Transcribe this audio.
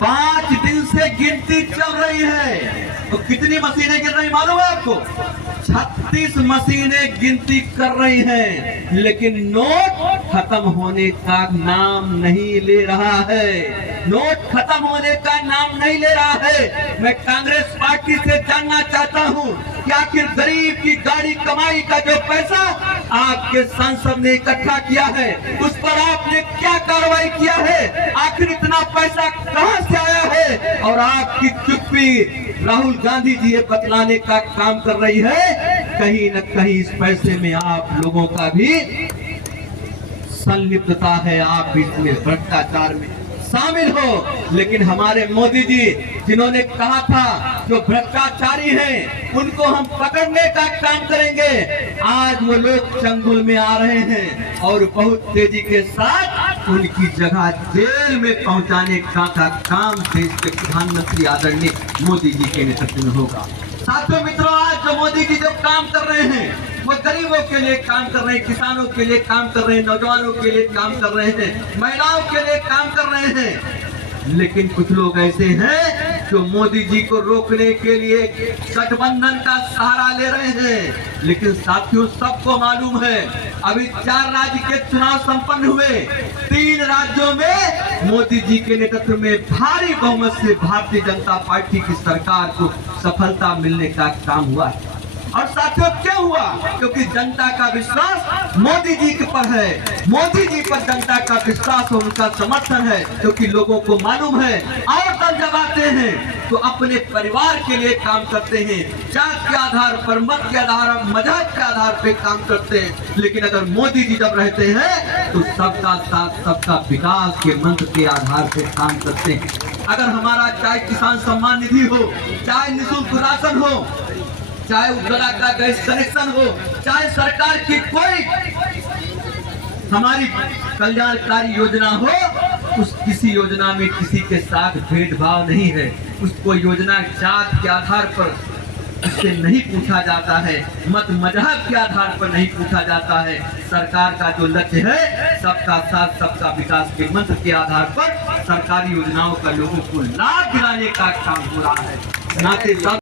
5 दिन से गिनती चल रही है। तो कितनी मशीनें गिन रही मालूम है आपको? 36 मशीनें गिनती कर रही हैं, लेकिन नोट खत्म होने का नाम नहीं ले रहा है। नोट खत्म होने का नाम नहीं ले रहा है। मैं कांग्रेस पार्टी से जानना चाहता हूं कि आखिर गरीब की गाड़ी कमाई का जो पैसा आपके सांसद ने इकट्ठा किया है, उस पर आपने क्या कार्रवाई किया है? आखिर इतना पैसा कहां से आया है? और आपकी चुप्पी राहुल गांधी जी ये बतलाने का काम कर रही है, कहीं न कहीं इस पैसे में आप लोगों का भी संलिप्तता है, आप इसमें भ्रष्टाचार में शामिल हो। लेकिन हमारे मोदी जी जिन्होंने कहा था जो भ्रष्टाचारी हैं उनको हम पकड़ने का काम करेंगे, आज वो लोग चंगुल में आ रहे हैं और बहुत तेजी के साथ उनकी जगह जेल में पहुंचाने का काम देश के प्रधानमंत्री आदरणीय मोदी जी के नेतृत्व में होगा। साथियों मित्रों, आज जो मोदी जी जो काम कर रहे हैं वो गरीबों के लिए काम कर रहे हैं, किसानों के लिए काम कर रहे हैं, नौजवानों के लिए काम कर रहे हैं, महिलाओं के लिए काम कर रहे हैं। लेकिन कुछ लोग ऐसे हैं जो मोदी जी को रोकने के लिए गठबंधन का सहारा ले रहे हैं। लेकिन साथियों, सबको मालूम है अभी 4 राज्य के चुनाव संपन्न हुए, 3 राज्यों में मोदी जी के नेतृत्व में भारी बहुमत से भारतीय जनता पार्टी की सरकार को सफलता मिलने का काम हुआ है। और साथियों क्यों हुआ? क्योंकि जनता का विश्वास मोदी जी के पर है, मोदी जी पर जनता का विश्वास और उनका समर्थन है। क्योंकि लोगों को मालूम है और दल जब आते हैं तो अपने परिवार के लिए काम करते हैं, जात के आधार पर, मत के आधार, मजहब के आधार पे काम करते हैं। लेकिन अगर मोदी जी जब रहते हैं तो सबका साथ सबका विकास के मंत्र के आधार पे काम करते हैं। अगर हमारा चाहे किसान सम्मान निधि हो, चाहे निःशुल्क राशन हो, चाहे उज्ज्वला का गैस कनेक्शन हो, चाहे सरकार की कोई हमारी कल्याणकारी योजना हो, उस किसी योजना में किसी के साथ भेदभाव नहीं है। उसको योजना जात के आधार पर उससे नहीं पूछा जाता है, मत मजहब के आधार पर नहीं पूछा जाता है। सरकार का जो लक्ष्य है सबका साथ सबका विकास के मंत्र के आधार पर सरकारी योजनाओं का लोगों को लाभ दिलाने का काम हो रहा है। नाते